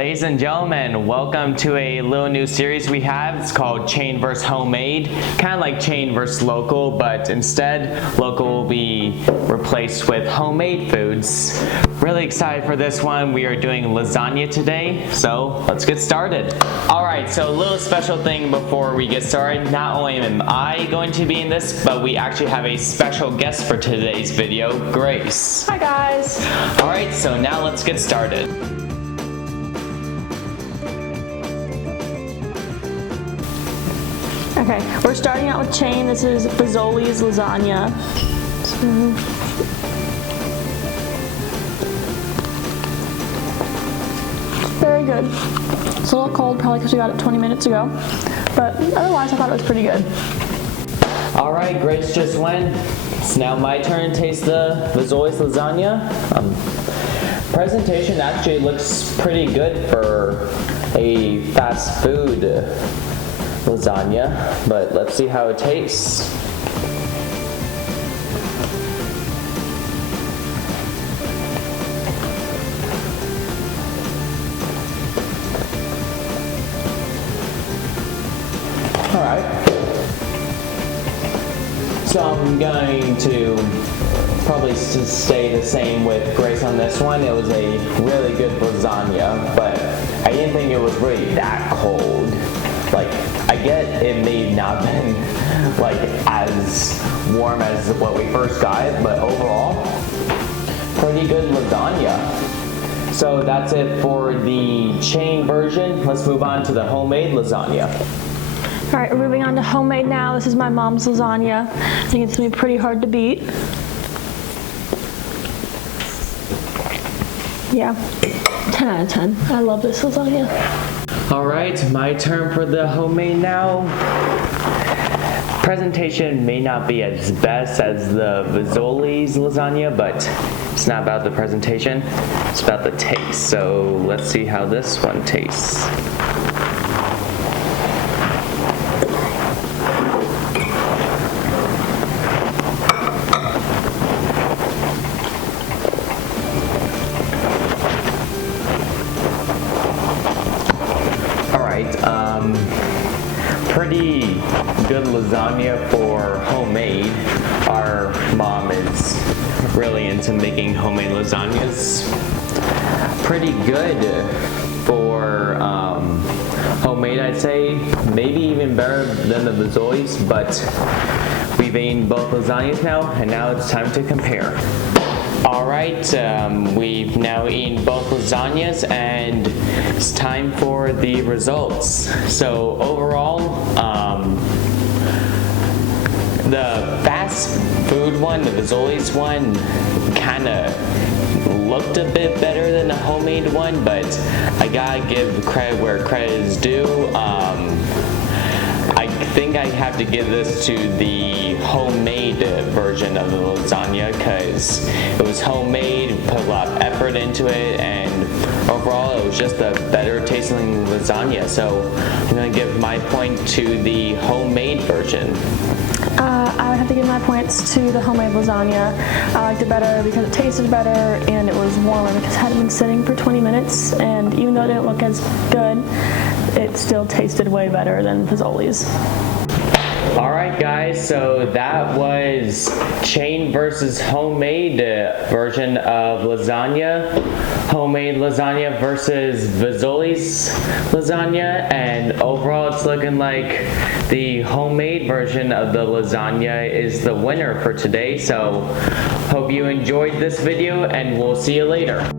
Ladies and gentlemen, welcome to a little new series we have. It's called Chain vs. Homemade. Kind of like chain versus local, but instead local will be replaced with homemade foods. Really excited for this one. We are doing lasagna today, so let's get started. Alright, so a little special thing before we get started. Not only am I going to be in this, but we actually have a special guest for today's video, Grace. Hi guys. Alright, so now let's get started. Okay, we're starting out with chain. This is Fazoli's lasagna. Very good. It's a little cold, probably because we got it 20 minutes ago, but otherwise I thought it was pretty good. Alright, Grace just went. It's now my turn to taste the Fazoli's lasagna. Presentation actually looks pretty good for a fast food lasagna, but let's see how it tastes. Alright, so I'm going to probably stay the same with Grace on this one. It was a really good lasagna, but I didn't think it was really that cold. Like, I get it may not been like as warm as what we first got, but overall, pretty good lasagna. So that's it for the chain version. Let's move on to the homemade lasagna. All right, we're moving on to homemade now. This is my mom's lasagna. I think it's gonna be pretty hard to beat. Yeah, 10 out of 10. I love this lasagna. Alright, my turn for the homemade now. Presentation may not be as best as the Fazoli's lasagna, but it's not about the presentation, it's about the taste. So let's see how this one tastes. Pretty good lasagna for homemade. Our mom is really into making homemade lasagnas. Pretty good for homemade, I'd say. Maybe even better than the Fazoli's, but we've eaten both lasagnas now, and now it's time to compare. Alright, we've now eaten both lasagnas and it's time for the results. So overall, the fast food one, the Fazoli's one, kind of looked a bit better than the homemade one, but I gotta give credit where credit is due. I think I have to give this to the homemade version of the lasagna because it was homemade, put a lot of effort into it, and overall it was just a better tasting lasagna. So I'm going to give my point to the homemade version. I would have to give my points to the homemade lasagna. I liked it better because it tasted better and it was warmer because it hadn't been sitting for 20 minutes, and even though it didn't look as good, it still tasted way better than Fazoli's. Alright guys, so that was chain versus homemade version of lasagna. Homemade lasagna versus Fazoli's lasagna, and overall it's looking like the homemade version of the lasagna is the winner for today. So hope you enjoyed this video and we'll see you later.